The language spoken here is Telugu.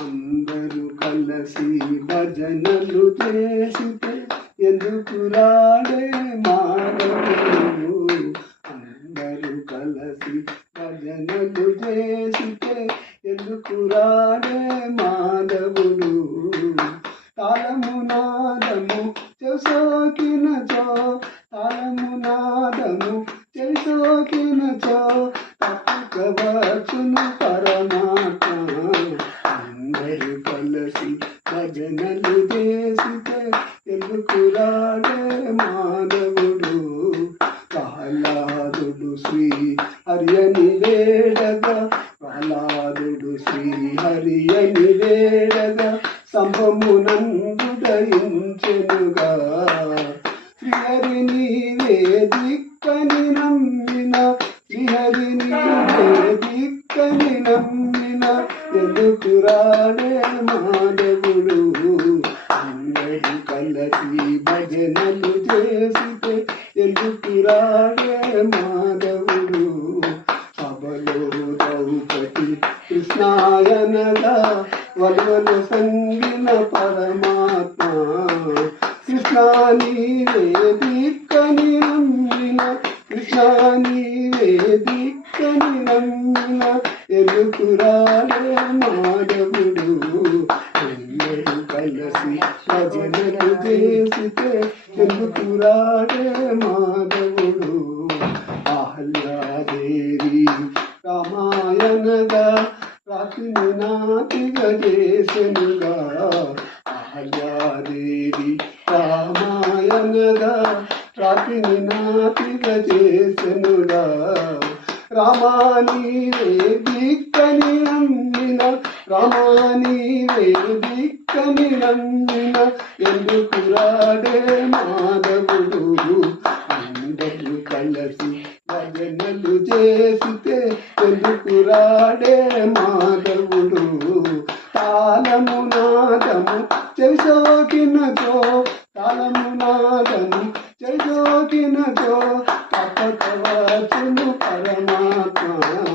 అందరూ కలిసి భజనలు చేసితే ఎందుకు రాడే మాధవుడు. అందరూ కలిసి భజనలు చేసితే ఎందుకు రాడే మాధవుడు. తాళము నాదము చెసోకినచో, తాళము నాదము చెసోకినచో తప్పుకవచ్చును పరమాత్మ. అందరూ కలిసి భజనలు చేసితే ఎందుకు రాడే మాధవుడు. ప్రహ్లాదుడు శ్రీ హరియని వేడగా, ప్రహ్లాదుడు శ్రీ హరియని వేడగా సంభమునందు దయించెనుగా. శ్రీహరి నీవే దిక్కని నమ్మిన, శ్రీహరి నీవే దిక్కని నమ్మిన ఎందుకు రాడే మాధవుడు. అందరూ కలిసి భజనలు చేసితే ఎందుకు రాడే మాధవుడు. సభలో ద్రౌపది కృష్ణాయనగా వలవలు సంగిన పరమాత్మ. కృష్ణ నీవే దిక్కని నమ్మిన, కృష్ణ నీవే దిక్కని నమ్మిన ఎందుకు రాడే మాధవుడు. అందరూ కలిసి భజనలు చేసితే ఎందుకు రాడే మాధవుడు. అహల్యాదేవి రామాయణగా రాతిని నాతిగా చేసెనుగా. అహల్యాదేవి రామాయణగా రాతిని నాతిగా చేసెనుగా. రామా నీవే దిక్కని నమ్మిన, రామా నీవే దిక్కని నమ్మిన ఎందుకు రాడే మాధవుడు. అందరూ కలిసి భజనలు చేసితే ఎందుకు రాడే మాధవుడు. తాళము నాదము చెవిసోకినచో, తాళము నాదము చెవిసోకినచో తప్పకవచ్చును పరమాత్మ.